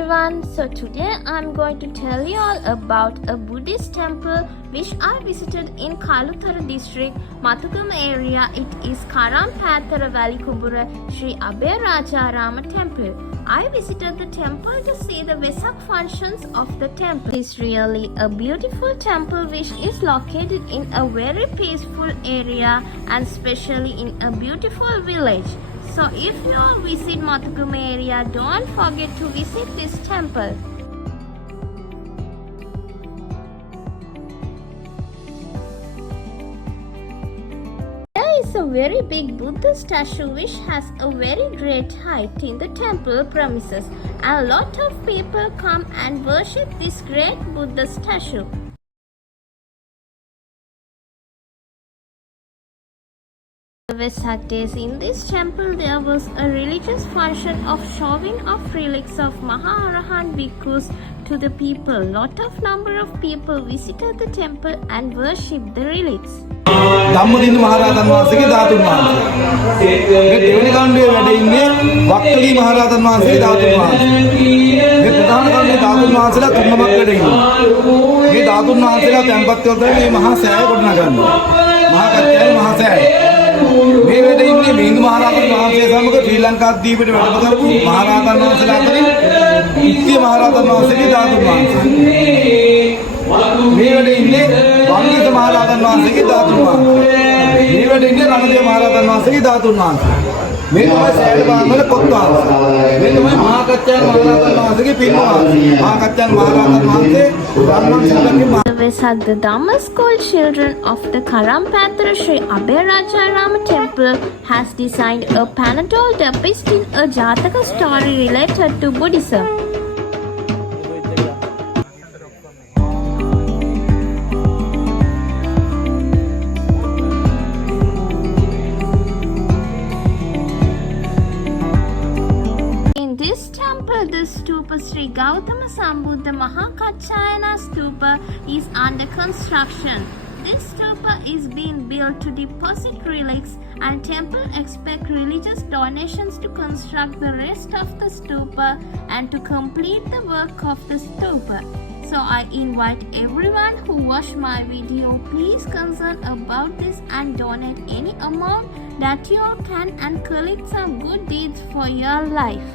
everyone, so today I'm going to tell you all about a Buddhist temple which I visited in Kaluthara district, Mathugama area. It is Karampathara Valley Kumbura Sri Abhayarajarama temple. I visited the temple to see the Vesak functions of the temple. It is really a beautiful temple which is located in a very peaceful area and especially in a beautiful village. So if you all visit Mathugama area, don't forget to visit this temple. There is a very big Buddha statue which has a very great height in the temple premises, and a lot of people come and worship this great Buddha statue. Vesak days in this temple there was a religious function of showing of relics of Maharahan Bhikkhus to the people. Lot of number of people visited the temple and worshipped the relics. Dhammadinna මහරහතන් වහන්සේගේ ධාතුන් වහන්සේ. මේ දෙවෙනි කණ්ඩුවේ වැඩ ඉන්නේ වක්කලි මහරහතන් වහන්සේගේ ධාතුන් වහන්සේ. මේ ප්‍රධාන කණ්ඩුවේ ධාතුන් වහන්සේලා තුනමක් වැඩ ඉන්නවා. මේ ධාතුන් වහන්සේලා තැන්පත් කරලා තමයි මේ මහා සෑය ගොඩනගන්නේ. මහා කච්චාය මහා සෑය. මේ වැඩ ඉන්නේ මිහිඳු මහරහතන් වහන්සේ සමග ශ්‍රී ලංකාද්වීපයට වැඩම කරපු මහරහතන් වහන්සේලා අතරින් ඉත්‍ය මහරහතන් වහන්සේගේ ධාතුන් වහන්සේ. මේ වැඩ ඉන්නේ වංගීත මහරහතන් වහන්සේගේ ධාතුන් වහන්සේ. මේ වැඩ ඉන්නේ රණදේව මහරහතන් වහන්සේගේ ධාතුන් වහන්සේ. මේ තමයි සෑය බාන්වල පොත් වහන්සේ. මේ තමයි මහා කච්චායන මහරහතන් වහන්සේගේ පින් වහන්සේ. මහා කච්චායන මහරහතන් වහන්සේ ධම්මං සිල්ලන්ගේ Vesak, the Dhamma school children of the Karampathara Sri Abhayarajarama temple has designed a panadol depicting a Jataka story related to Buddhism. In this temple, the stupa Sri Gautama Sambuddha Mahakachayana stupa is under construction. This stupa is being built to deposit relics, and temple expect religious donations to construct the rest of the stupa and to complete the work of the stupa. So I invite everyone who watch my video, please concern about this and donate any amount that you all can and collect some good deeds for your life.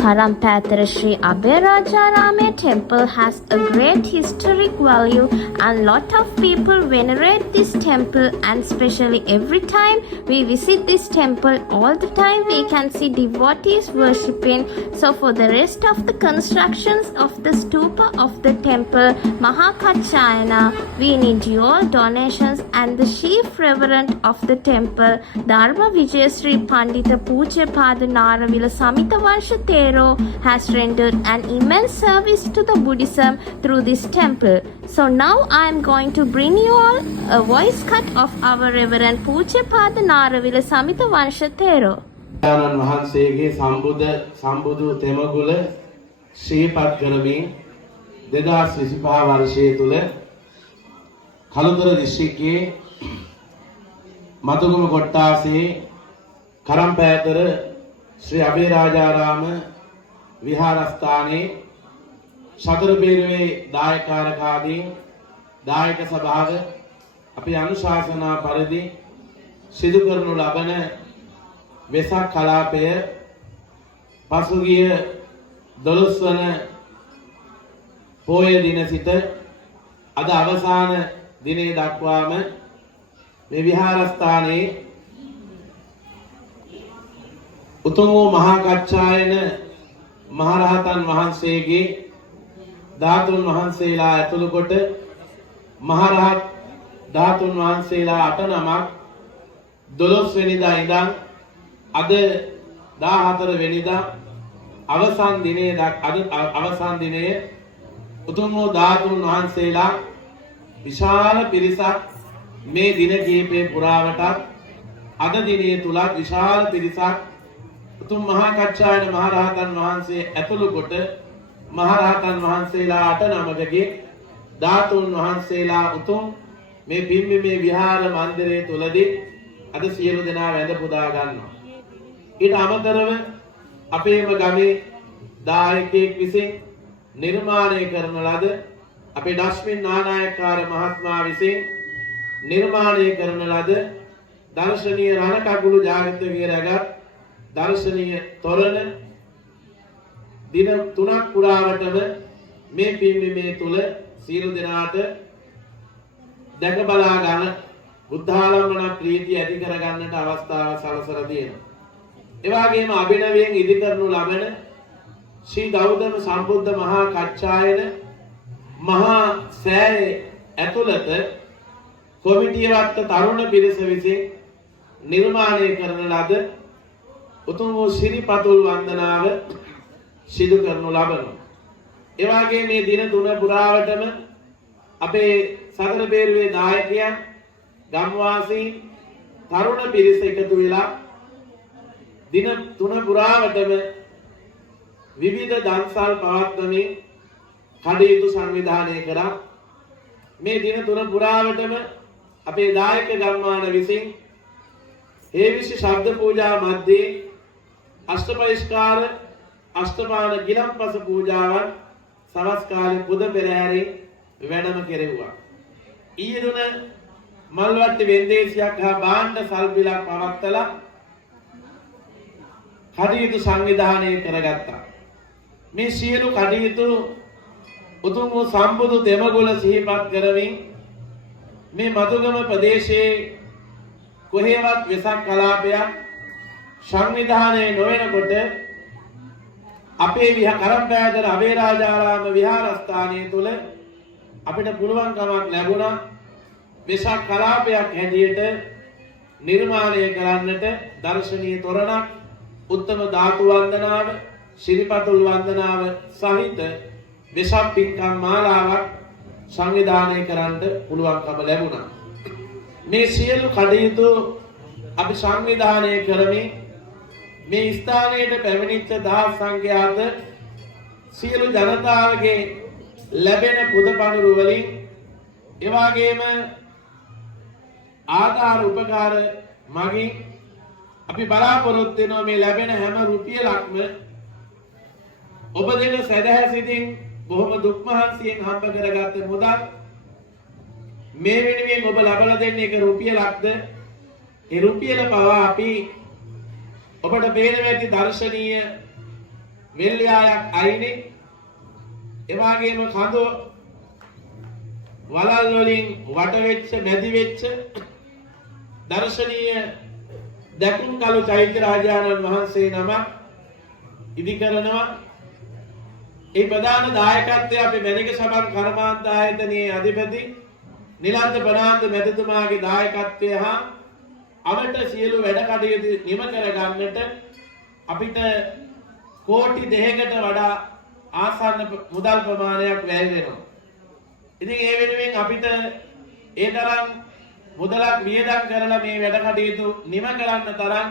Karampathara Sri Abhayarajarama temple has a great historic value and lot of people venerate this temple, and especially every time we visit this temple, all the time we can see devotees worshipping. So for the rest of the constructions of the stupa of the temple Mahakachayana, we need your donations, and the chief reverend of the temple Dharma Vijayasri Pandita Poojapada Naravila Samita Vansha has rendered an immense service to the Buddhism through this temple. So now I am going to bring you all a voice cut of our Reverend Poojapada Naravila Samita Vansha Thero. ආනන් වහන්සේගේ සම්බුදු තෙමගුල ශ්‍රීපත් කරමින් 2025 වර්ෂයේ තුල කළුතර දිස්ත්‍රික්කයේ මතුගම කොට්ටාසේ කරම්පෑතර ශ්‍රී අභයරාජාරාම විහාරස්ථානයේ සතර බේරුවේ දායකාරකාදීන් දායක සභාව අපි අනුශාසනා පරිදි සිදු කරනු ලබන වෙසක් කලාපය පසුගිය 12 වන පොය දින සිට අද අවසාන දිනේ දක්වාම මේ විහාරස්ථානයේ උතුම් වූ මහා කච්චායන මහරහතන් වහන්සේගේ ධාතුන් වහන්සේලා ඇතුළු කොට මහරහත් ධාතුන් වහන්සේලා 8 නමක් 12 වෙනිදා ඉඳන් අද 14 වෙනිදා අවසන් දිනයේ උතුම් වූ ධාතුන් වහන්සේලා විශාල පිරිසක් මේ දින කීපේ පුරාවටත් අද දිනේ තුලත් විශාල පිරිසක් උතුම් මහා කච්චායන මහරහතන් වහන්සේ ඇතුළු කොට මහරහතන් වහන්සේලා 8 නමකගේ ධාතුන් වහන්සේලා උතුම් මේ පිම්බිමේ විහාර මන්දිරයේ තුලදී අද සියලු දෙනා වැඳ පුදා ගන්නවා. ඊට අමතරව අපේම ගමේ දායකයෙක් විසින් නිර්මාණය කරන ලද අපේ ඩස්මින් නානායක්කාර මහත්මයා විසින් නිර්මාණය කරන ලද දර්ශනීය රණ කකුළු ජාගත විරගත් දර්ශනීය තොරණ දින 3ක් පුරාවටම මේ පින්බිමේ තුල සියලු දෙනාට දැක බලා ගන්න බුද්ධාලම්බන ප්‍රීතිය ඇති කර ගන්නට අවස්ථාව සලසලා තියෙනවා. ඒ වගේම අභිනවයෙන් ඉදි කරනු ලබන ශ්‍රී ගෞතම සම්බුද්ධ මහා කච්චායන මහා සෑයේ ඇතුළත කොමිටියවත් තරුණ පිරිස විසින් නිර්මාණය කරන ලද උතුම් වූ ශිරිපතුල් වන්දනාව සිදු කරනු ලබනවා. ඒ වගේ මේ දින 3 පුරාවටම අපේ සතර බේරුවේ දායකයන් ගම්වාසී තරුණ පිරිස එකතු වෙලා දින 3 පුරාවටම විවිධ දන්සල් පවත්වමින් කටයුතු සංවිධානය කරා. මේ දින 3 පුරාවටම අපේ දායක ගම්මාන විසින් හේවිසි ශබ්ද පූජා මැද්දේ අෂ්ටපරිස්කාර අෂ්ටපාන ගිලම්පස පූජාවන් සවස් කාලේ පුද පෙරහැරේ වැඩම කෙරෙව්වා. ඊයේ දුන මල්වට්ටි වෙන්දේසියක් හා බාණ්ඩ සල්පිලක් පවත්වලා කටයුතු සංවිධානය කරගත්තා. මේ සියලු කටයුතු උතුම් වූ සම්බුදු දෙමගුල සිහිපත් කරමින් මේ මදුගම ප්‍රදේශයේ කොහෙවත් වෙසක් කලාපයක් සංවිධානය නොවනකොට අපේ කරම්පෑදර අබේරාජාරාම විහාරස්ථානයේ තුල අපිට පුළුවන්කමක් ලැබුණා වෙසක් කලාපයක් හැටියට නිර්මාණය කරන්නට දර්ශනීය තොරණක්, උත්තම ධාතු වන්දනාව, ශිරිපතුල් වන්දනාව සහිත වෙසක් පින්කම් මාලාවක් සංවිධානය කරන්න පුළුවන්කම ලැබුණා. මේ සියලු කටයුතු අපි සංවිධානය කරමින් මේ ස්ථානයට පැමිණිච්ච දහස් සංඛ්‍යාත සියලු ජනතාවගේ ලැබෙන පුද පඬුරු වලින් එවාගේම ආධාර උපකාර මගින් අපි බලාපොරොත්තු වෙනවා මේ ලැබෙන හැම රුපියලක්ම ඔබ දෙන සදහැ සිටින් බොහොම දුක් මහන්සියෙන් හම්බ කරගත්ත මුදල් මේ වෙනුවෙන් ඔබ ලබලා දෙන්නේ එක රුපියලක්ද ඒ රුපියල පවා අපි ඔබට පේන ඇති දර්ශනීය වෙල්යායක් අයිනේ එවාගේම කඳ වලල් වලින් වට වෙච්ච මැදි වෙච්ච දර්ශනීය දකුණු කළු චෛත්‍ය රාජානන් වහන්සේ නම ඉදි කරනවා. ඒ ප්‍රධාන දායකත්වය අපේ මැණික සමන් කර්මාන්ත ආයතනයේ අධිපති නිලන්ත ප්‍රනාන්දු මැතිතුමාගේ දායකත්වය හා අපට සියලු වැඩ කටයුතු නිම කර ගන්නට අපිට කෝටි 2කට වඩා ආසන්න මුදල් ප්‍රමාණයක් වැය වෙනවා. ඉතින් ඒ වෙනුවෙන් අපිට ඒ තරම් මුදලක් වියදම් කරලා මේ වැඩ කටයුතු නිම කරන්න තරම්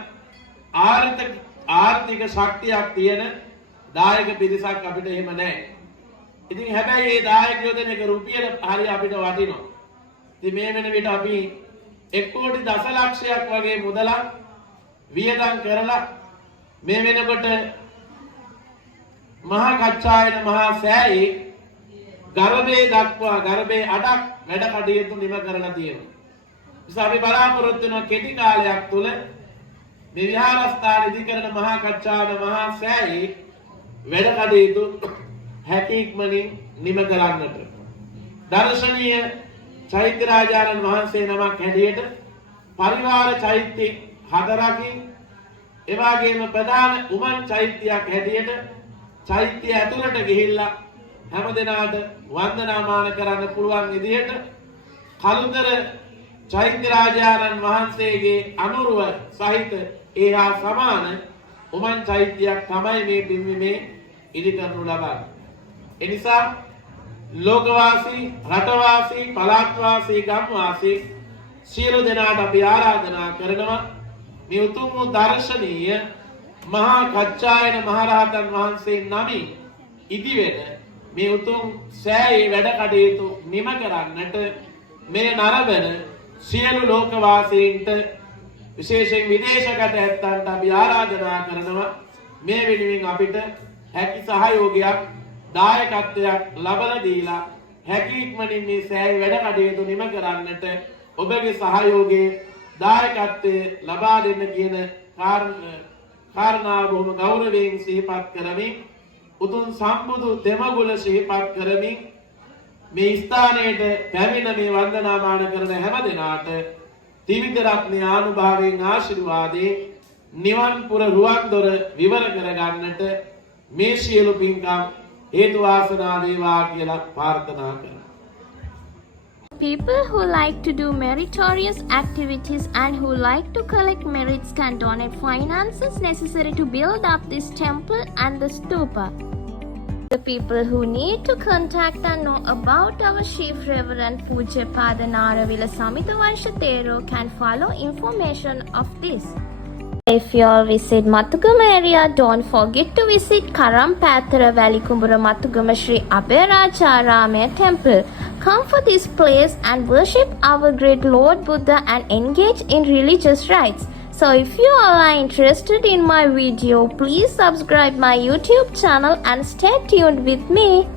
ආර්ථික ශක්තියක් තියෙන දායක පිරිසක් අපිට එහෙම නැහැ. ඉතින් හැබැයි මේ දායකයෝ දෙන එක රුපියල හරිය අපිට වටිනවා. ඉතින් මේ වෙන විට අපි 1 කෝටි දසලක්ෂයක් වගේ මුදලක් වියදම් කරලා මේ වෙනකොට මහා කච්චායන මහා සෑයේ ගර්භයේ දක්වා ගර්භයේ අඩක් වැඩ කටයුතු නිම කරලා තියෙනවා. නිසා අපි බලාපොරොත්තු වෙන කෙටි කාලයක් තුල මේ විහාරස්ථාන ඉදි කරන මහා කච්චායන මහා සෑයේ වැඩ කටයුතු හැකි ඉක්මනින් නිම කරන්නට දර්ශනීය චෛත්‍ය රාජානන් වහන්සේ නමක් හැටියට පරිවාර චෛත්‍ය 4කින් එවාගේම ප්‍රධාන උමන් චෛත්‍යයක් හැටියට චෛත්‍ය ඇතුළට ගිහිල්ලා හැම දිනාට වන්දනාමාන කරන්න පුළුවන් විදිහට කලුතර චෛත්‍ය රාජානන් වහන්සේගේ අනුරුව සහිත ඒහා සමාන උමන් චෛත්‍යයක් තමයි මේ පින්බිමේ ඉදි කරනු ලබන්නේ. ඒ නිසා ලෝකවාසී, රටවාසී, පළාත්වාසී, ගම්වාසී සියලු දෙනාට අපි ආරාධනා කරනවා මේ උතුම් වූ දර්ශනීය මහා කච්චායන මහරහතන් වහන්සේ නමින් ඉදිවෙන මේ උතුම් සෑයේ වැඩ කටයුතු නිම කරන්නට මේ නරඹන සියලු ලෝකවාසීන්ට විශේෂයෙන් විදේශගත ඇත්තන්ට අපි ආරාධනා කරනවා මේ වෙනුවෙන් අපිට හැකි සහයෝගයක් දායකත්වයක් ලබලා දීලා හැකි ඉක්මනින් මේ සෑය වැඩ කටයුතු නිම කරන්නට ඔබගේ සහයෝගයේ දායකත්වයේ ලබා දෙන්න කියන කාරණාව බොහොම ගෞරවයෙන් සිහිපත් කරමින් උතුම් සම්බුදු දෙමගුල සිහිපත් කරමින් මේ ස්ථානයට පැමිණ මේ වන්දනාමාන කරන හැම දිනාට ත්‍රිවිධ රත්නයේ ආනුභාවයෙන් ආශිර්වාදයෙන් නිවන් පුර රුවන් දොර විවර කර ගන්නට මේ සියලු පින්කම් හේතු වාසනා වේවා කියලා ප්‍රාර්ථනා කරනවා. People who like to do meritorious activities and who like to collect merits can donate finances necessary to build up this temple and the stupa. The people who need to contact and know about our Chief Reverend Pujyapada Naravila Samitawansha Thero can follow information of this. If you all visit Mathugama area, don't forget to visit Karampathara Valikumbura Mathugama Sri Abhayaracharame temple. Come for this place and worship our great Lord Buddha and engage in religious rites. So if you all are interested in my video, please subscribe my YouTube channel and stay tuned with me.